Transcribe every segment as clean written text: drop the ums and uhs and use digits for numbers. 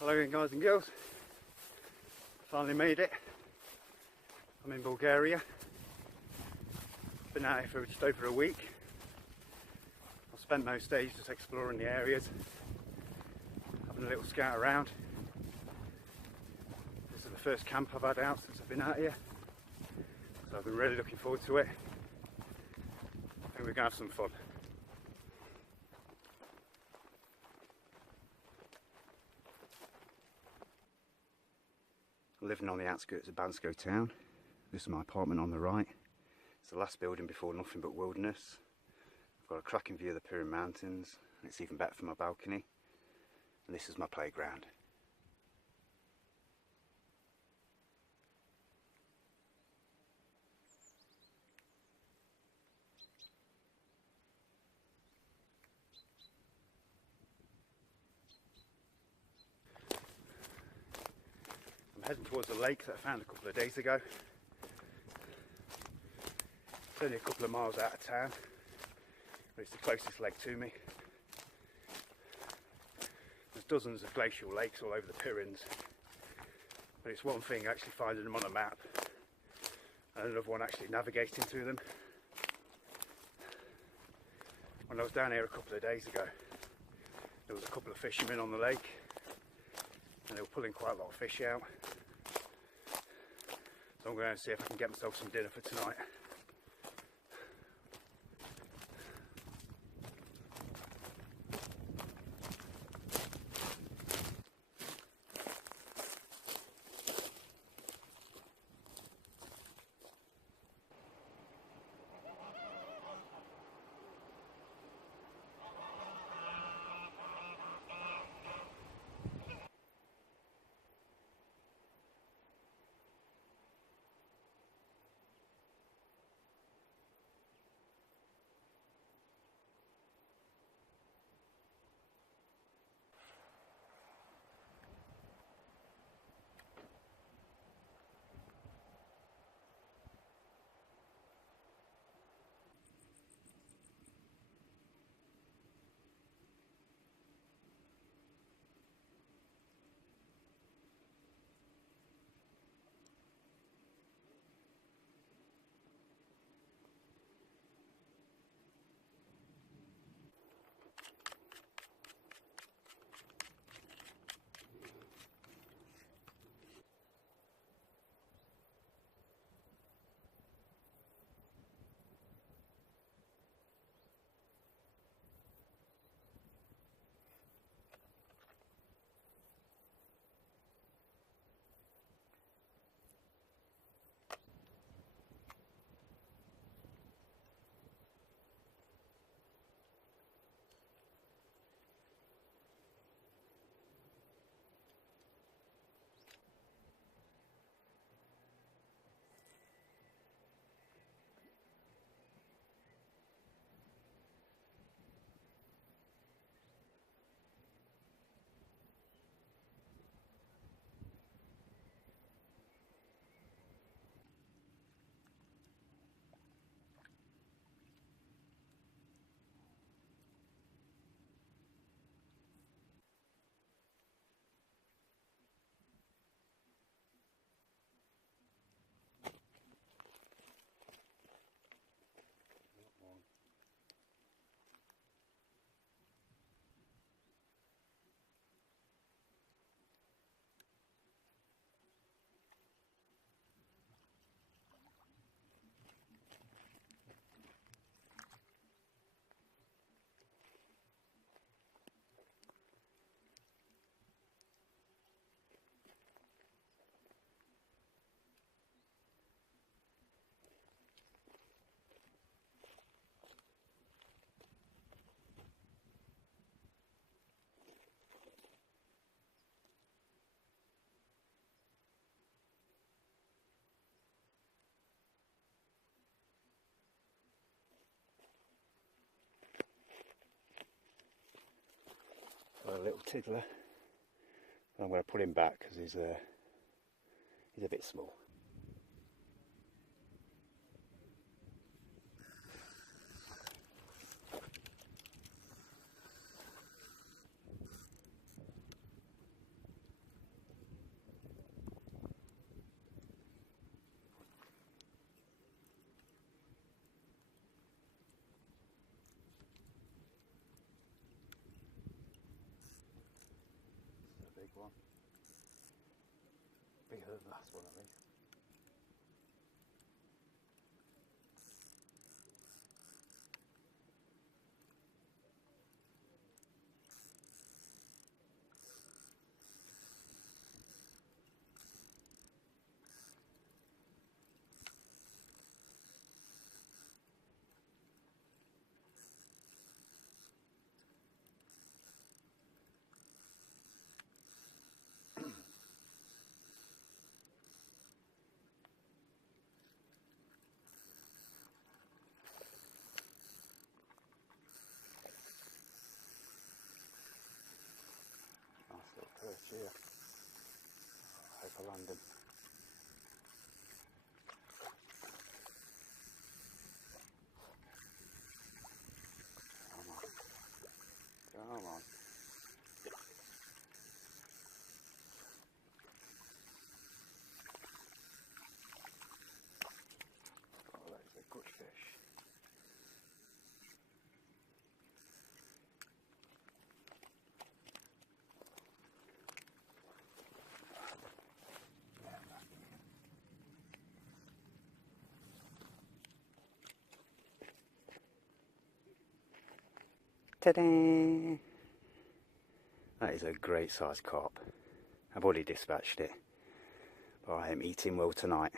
Hello again, guys and girls. Finally made it. I'm in Bulgaria. Been out here for just over a week. I've spent most days just exploring the areas, having a little scout around. This is the first camp I've had out since I've been out here, so I've been really looking forward to it. I think we're going to have some fun. Living on the outskirts of Bansko town. This is my apartment on the right. It's the last building before nothing but wilderness. I've got a cracking view of the Pirin mountains, and it's even better from my balcony. And this is my playground. I'm heading towards a lake that I found a couple of days ago. It's only a couple of miles out of town, but it's the closest lake to me. There's dozens of glacial lakes all over the Pirins, but it's one thing actually finding them on a map, and another one actually navigating to them. When I was down here a couple of days ago, there was a couple of fishermen on the lake, and they were pulling quite a lot of fish out. So I'm going to see if I can get myself some dinner for tonight. Got a little tiddler, but I'm going to put him back because he's a bit small. big one. Bigger than the last one at least. Perch here. I hope I land him. Come on. Come on. Oh, that is a good fish. Ta-da! That is a great sized carp. I've already dispatched it, but I am eating well tonight.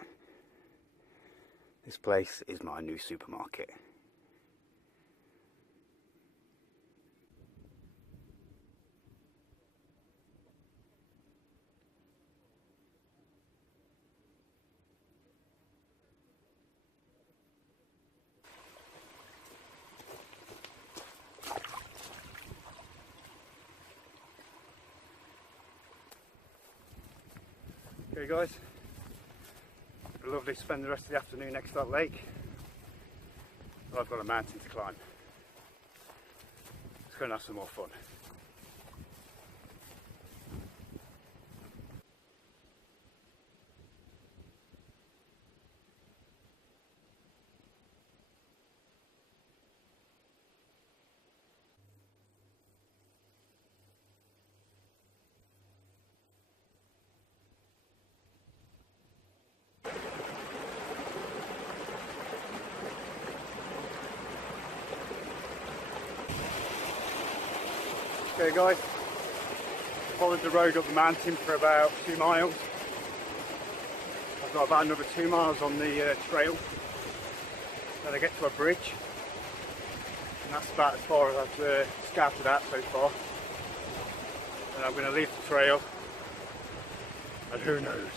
This place is my new supermarket. Okay guys, it'd be lovely to spend the rest of the afternoon next to that lake, but I've got a mountain to climb. Let's go and have some more fun. Okay guys, followed the road up the mountain for about 2 miles. I've got about another 2 miles on the trail. Then I get to a bridge, and that's about as far as I've scouted out so far. And I'm going to leave the trail, and who knows.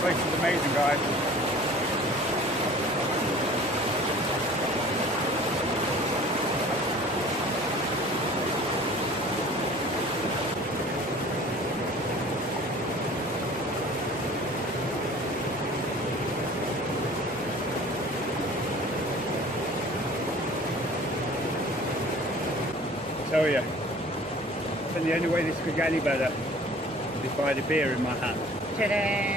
This place is amazing, guys. I tell you, I think the only way this could get any better is if I had a beer in my hand. Ta-da!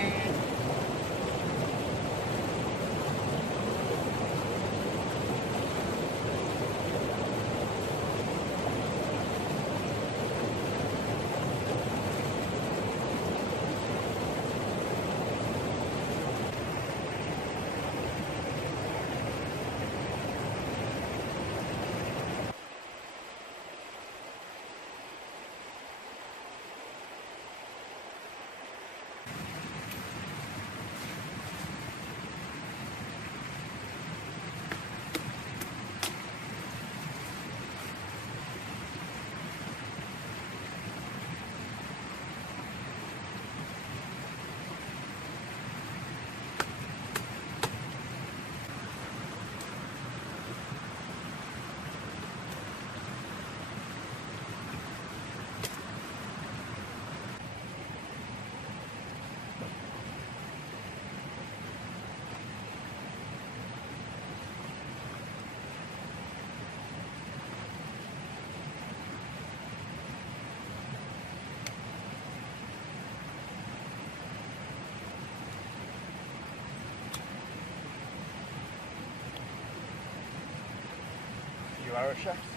few arrow shafts.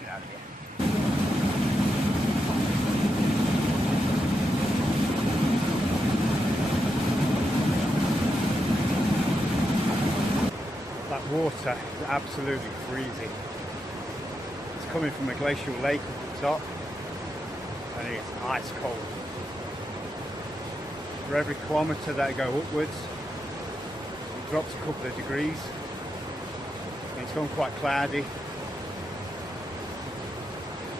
Get out of here. That water is absolutely freezing. It's coming from a glacial lake at the top and it's ice cold. For every kilometre that I go upwards, it drops a couple of degrees. And it's gone quite cloudy.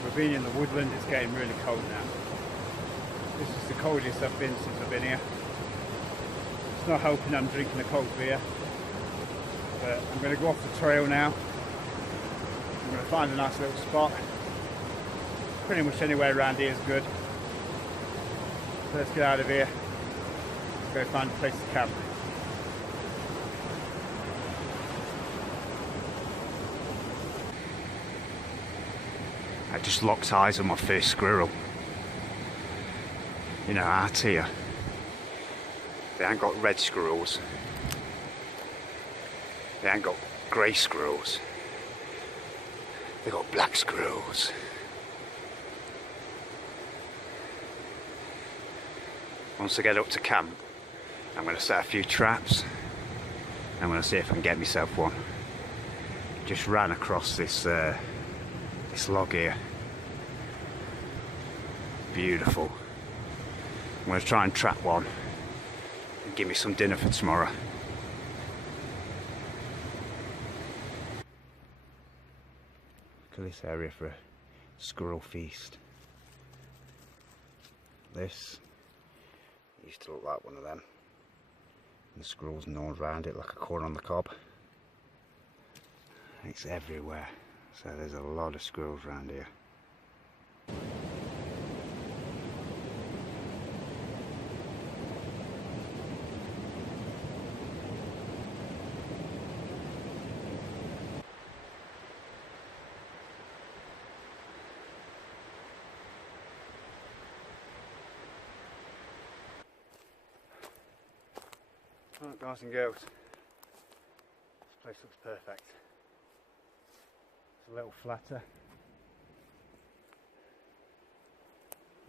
We've been in the woodland, it's getting really cold now. This is the coldest I've been since I've been here. It's not helping I'm drinking a cold beer. But I'm going to go off the trail now. I'm going to find a nice little spot. Pretty much anywhere around here is good. So let's get out of here. Let's go find a place to camp. I just locked eyes on my first squirrel. You know, out here, they ain't got red squirrels. They ain't got grey squirrels. They got black squirrels. Once I get up to camp, I'm going to set a few traps. I'm going to see if I can get myself one. Just ran across this this log here. Beautiful. I'm going to try and trap one and give me some dinner for tomorrow. Look at this area for a squirrel feast. This used to look like one of them. And the squirrels gnawed around it like a corn on the cob. It's everywhere. So there's a lot of squirrels around here. Right, guys and girls, this place looks perfect. It's a little flatter.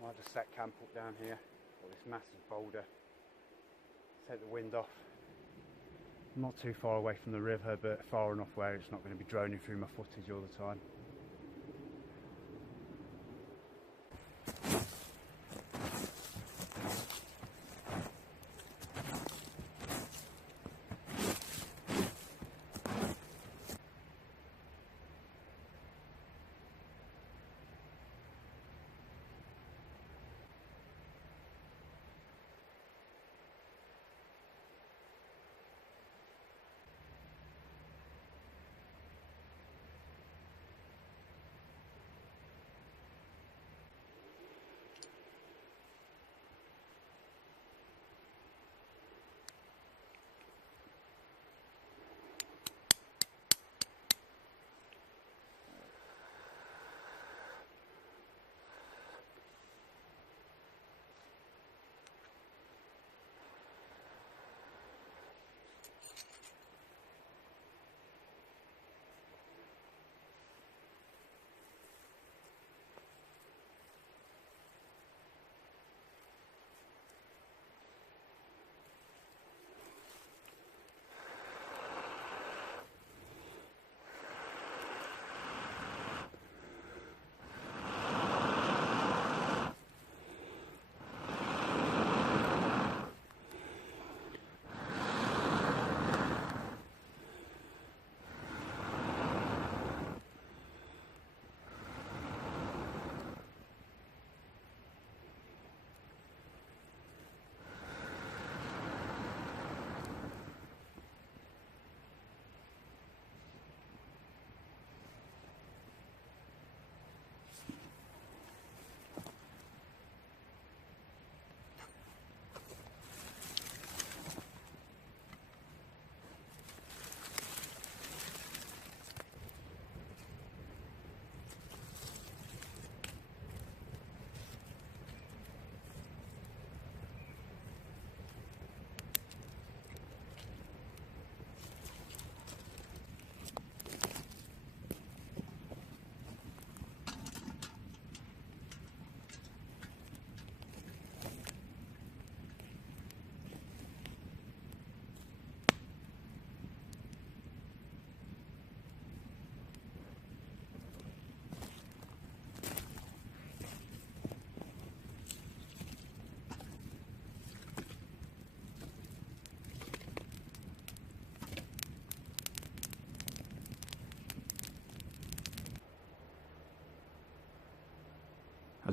Might just set camp up down here, got this massive boulder, take the wind off. I'm not too far away from the river, but far enough where it's not going to be droning through my footage all the time.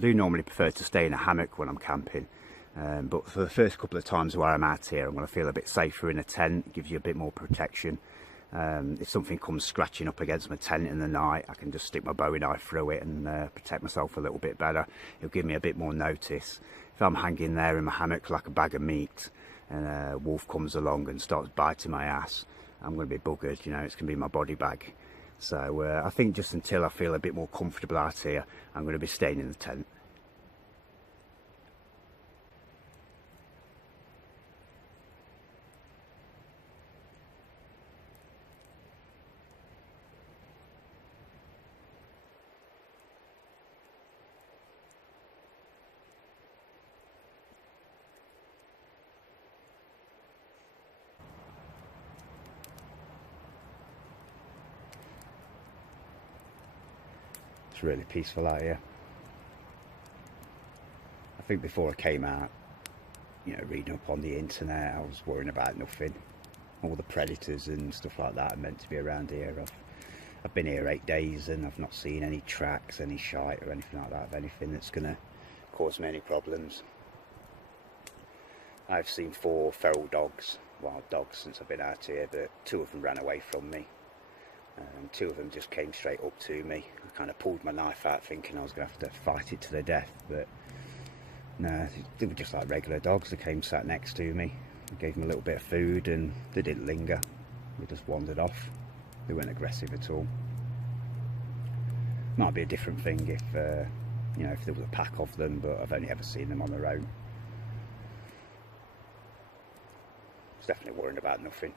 do normally prefer to stay in a hammock when I'm camping, but for the first couple of times where I'm out here, I'm going to feel a bit safer in a tent. It gives you a bit more protection. If something comes scratching up against my tent in the night, I can just stick my Bowie knife through it and protect myself a little bit better. It'll give me a bit more notice. If I'm hanging there in my hammock like a bag of meat and a wolf comes along and starts biting my ass, I'm going to be buggered, you know, it's going to be my body bag. So I think just until I feel a bit more comfortable out here, I'm going to be staying in the tent. It's really peaceful out here. I think before I came out, you know, reading up on the internet, I was worrying about nothing. All the predators and stuff like that are meant to be around here. I've been here 8 days and I've not seen any tracks, any shite or anything like that of anything that's going to cause me any problems. I've seen 4 feral dogs, wild dogs, since I've been out here, but 2 of them ran away from me. 2 of them just came straight up to me. I kind of pulled my knife out thinking I was going to have to fight it to the death, but no, they were just like regular dogs. They came, sat next to me. I gave them a little bit of food and they didn't linger. They just wandered off. They weren't aggressive at all. Might be a different thing if, you know, if there was a pack of them, but I've only ever seen them on their own. I was definitely worrying about nothing.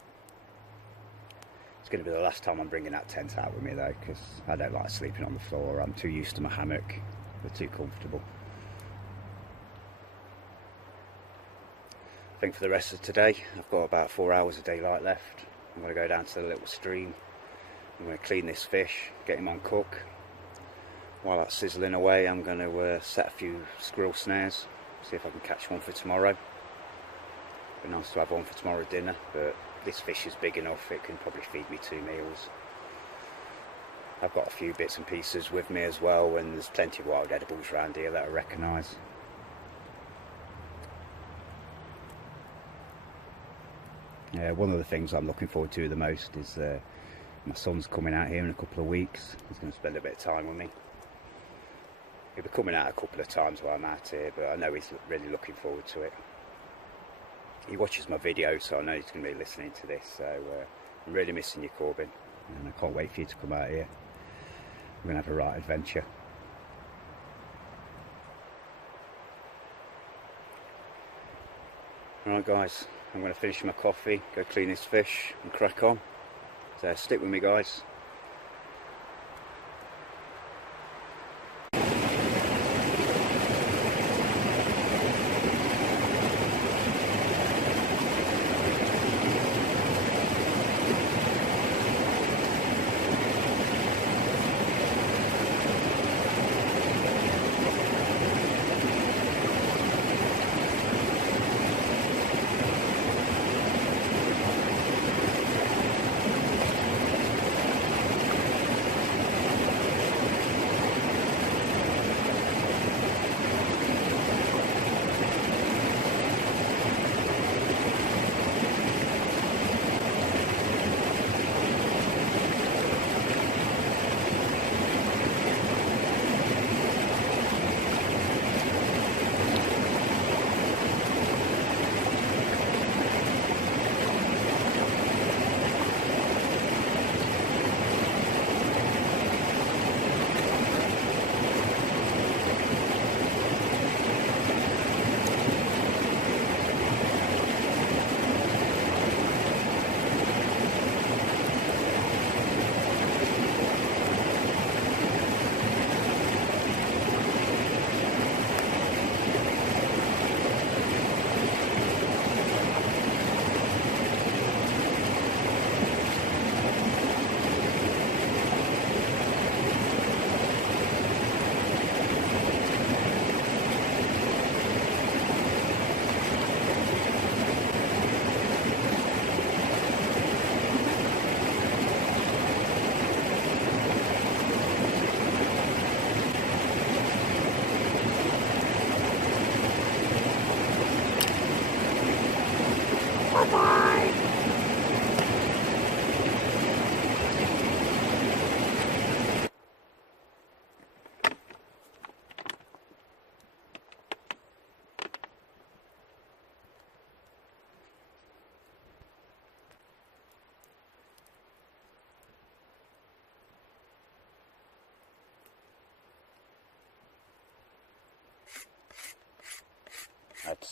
It's going to be the last time I'm bringing that tent out with me though, because I don't like sleeping on the floor. I'm too used to my hammock. They're too comfortable. I think for the rest of today, I've got about 4 hours of daylight left. I'm going to go down to the little stream. I'm going to clean this fish, get him on cook. While that's sizzling away, I'm going to set a few squirrel snares, see if I can catch one for tomorrow. Be nice to have one for tomorrow dinner, but this fish is big enough, it can probably feed me 2 meals. I've got a few bits and pieces with me as well, and there's plenty of wild edibles around here that I recognise. Yeah, one of the things I'm looking forward to the most is my son's coming out here in a couple of weeks. He's going to spend a bit of time with me. He'll be coming out a couple of times while I'm out here, but I know he's really looking forward to it. He watches my videos, so I know he's going to be listening to this, so I'm really missing you, Corbin, and I can't wait for you to come out here. We're going to have a right adventure. Alright guys, I'm going to finish my coffee, go clean this fish and crack on. So stick with me guys.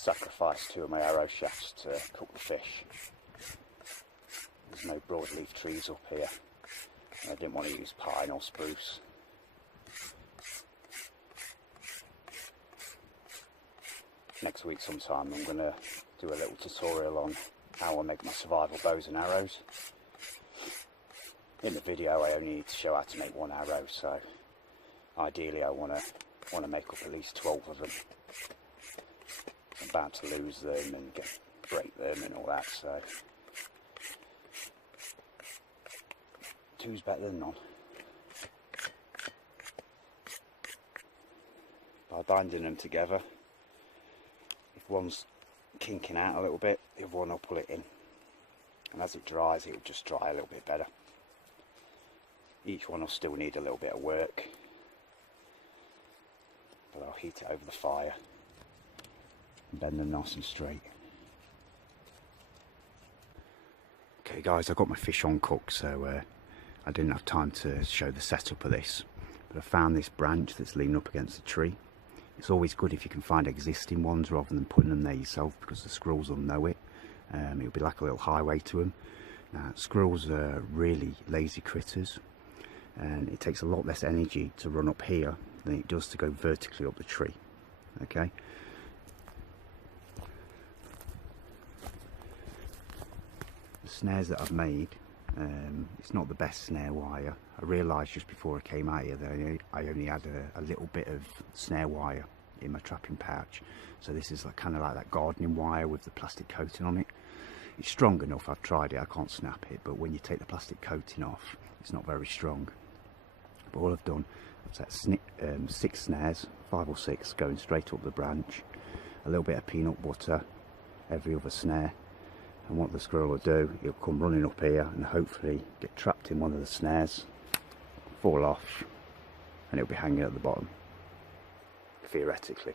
sacrificed 2 of my arrow shafts to cook the fish. There's no broadleaf trees up here. I didn't want to use pine or spruce. Next week sometime I'm going to do a little tutorial on how I make my survival bows and arrows. In the video I only need to show how to make 1 arrow, so ideally I want to make up at least 12 of them. I'm bound to lose them and break them and all that, so 2's better than none. By binding them together, if one's kinking out a little bit, the other one will pull it in, and as it dries it will just dry a little bit better. Each one will still need a little bit of work, but I'll heat it over the fire and bend them nice and straight. Okay guys, I got my fish on cook, so I didn't have time to show the setup of this, but I found this branch that's leaning up against the tree. It's always good if you can find existing ones rather than putting them there yourself, because the squirrels will know it. It'll be like a little highway to them. Now, squirrels are really lazy critters, and it takes a lot less energy to run up here than it does to go vertically up the tree. Okay. The snares that I've made, it's not the best snare wire. I realised just before I came out here that I only had a little bit of snare wire in my trapping pouch, so this is like, kind of like that gardening wire with the plastic coating on it. It's strong enough, I've tried it, I can't snap it, but when you take the plastic coating off, it's not very strong. But all I've done, I've set 6 snares, 5 or 6 going straight up the branch, a little bit of peanut butter every other snare, and what the squirrel will do, he'll come running up here and hopefully get trapped in one of the snares, fall off, and it'll be hanging at the bottom, theoretically.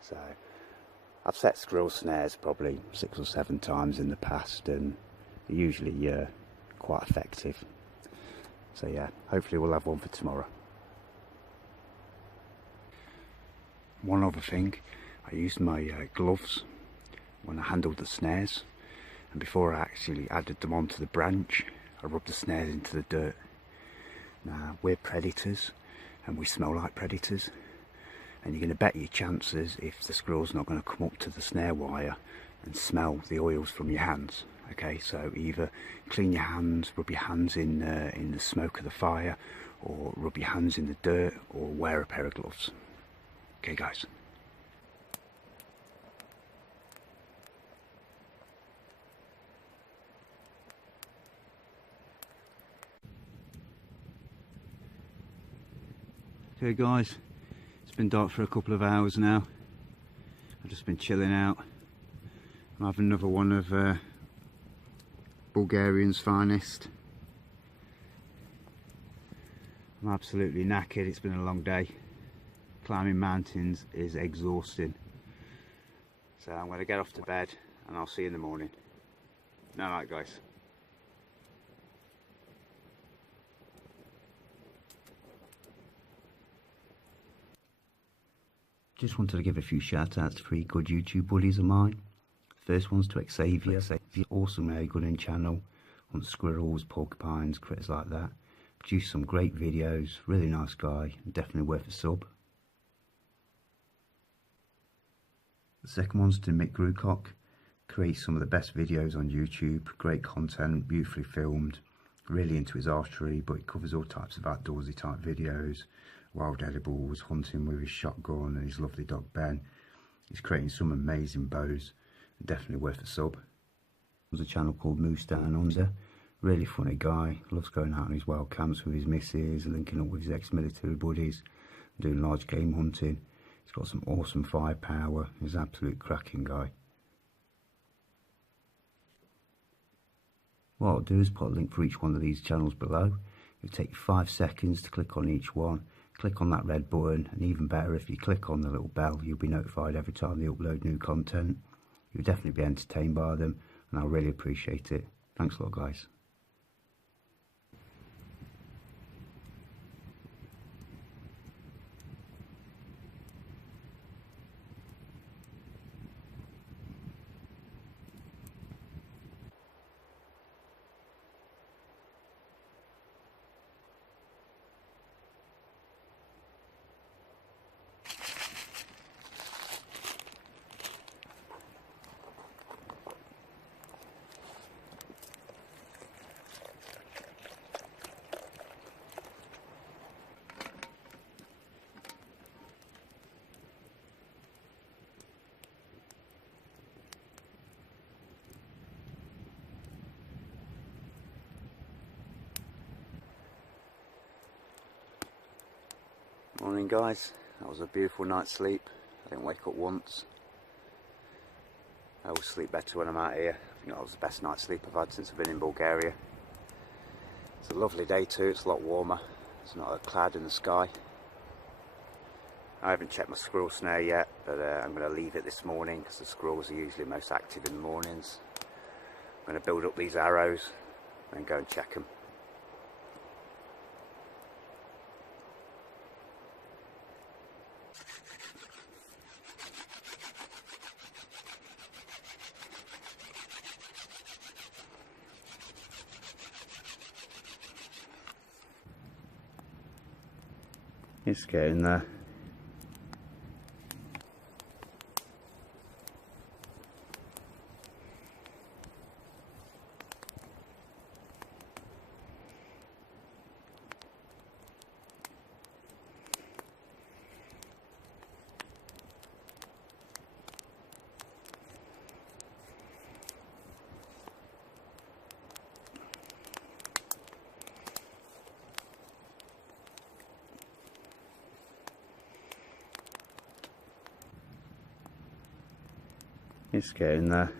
So I've set squirrel snares probably 6 or 7 times in the past, and they're usually quite effective. So yeah, hopefully we'll have one for tomorrow. One other thing, I used my gloves when I handled the snares, and before I actually added them onto the branch, I rubbed the snares into the dirt. Now, we're predators and we smell like predators, and you're going to bet your chances if the squirrel's not going to come up to the snare wire and smell the oils from your hands. Okay, so either clean your hands, rub your hands in the smoke of the fire, or rub your hands in the dirt, or wear a pair of gloves. Okay guys. Okay guys, it's been dark for a couple of hours now. I've just been chilling out. I'm having another one of Bulgarian's finest. I'm absolutely knackered, it's been a long day. Climbing mountains is exhausting. So I'm going to get off to bed and I'll see you in the morning. Night night guys. Just wanted to give a few shout outs to 3 good YouTube buddies of mine. First one's to Exziver, awesome air gunning channel on squirrels, porcupines, critters like that. Produced some great videos, really nice guy, definitely worth a sub. The second one's to Mick Grewcock, creates some of the best videos on YouTube, great content, beautifully filmed, really into his archery, but he covers all types of outdoorsy type videos, wild edibles, hunting with his shotgun and his lovely dog Ben. He's creating some amazing bows, definitely worth a sub. There's a channel called Moosedownunder, really funny guy, loves going out on his wild camps with his missus, linking up with his ex-military buddies, doing large game hunting. He's got some awesome firepower, he's an absolute cracking guy. What I'll do is put a link for each one of these channels below. It'll take you 5 seconds to click on each one. Click on that red button, and even better, if you click on the little bell, you'll be notified every time they upload new content. You'll definitely be entertained by them, and I'll really appreciate it. Thanks a lot guys. Morning guys, that was a beautiful night's sleep. I didn't wake up once. I always sleep better when I'm out here. I think that was the best night's sleep I've had since I've been in Bulgaria. It's a lovely day too, it's a lot warmer. There's not a cloud in the sky. I haven't checked my squirrel snare yet, but I'm going to leave it this morning because the squirrels are usually most active in the mornings. I'm going to build up these arrows and go and check them. It's getting there. It's getting there.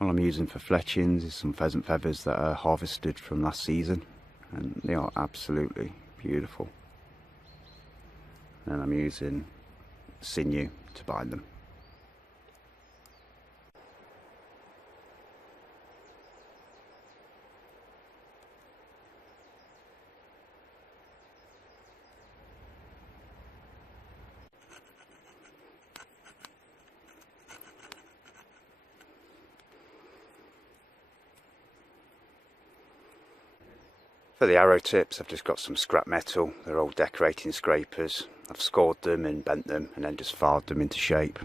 All I'm using for fletchings is some pheasant feathers that are harvested from last season, and they are absolutely beautiful. And I'm using Sinew to bind them. For the arrow tips, I've just got some scrap metal. They're old decorating scrapers. I've scored them and bent them and then just filed them into shape.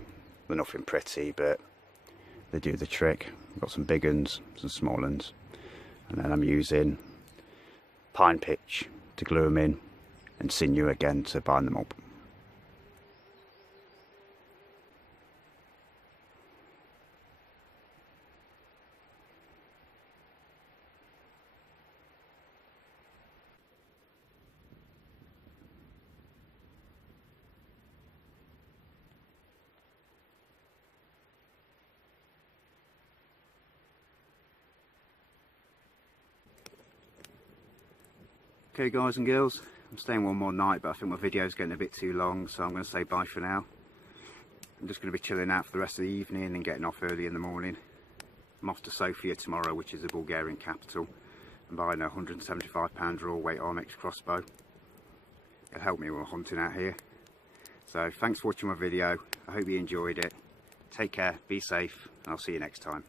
They're nothing pretty, but they do the trick. I've got some big uns, some small uns, and then I'm using pine pitch to glue them in and sinew again to bind them up. Okay guys and girls, I'm staying one more night, but I think my video is getting a bit too long, so I'm going to say bye for now. I'm just going to be chilling out for the rest of the evening and getting off early in the morning. I'm off to Sofia tomorrow, which is the Bulgarian capital, and buying a £175 raw weight Armex crossbow. It'll help me while hunting out here. So thanks for watching my video. I hope you enjoyed it. Take care, be safe, and I'll see you next time.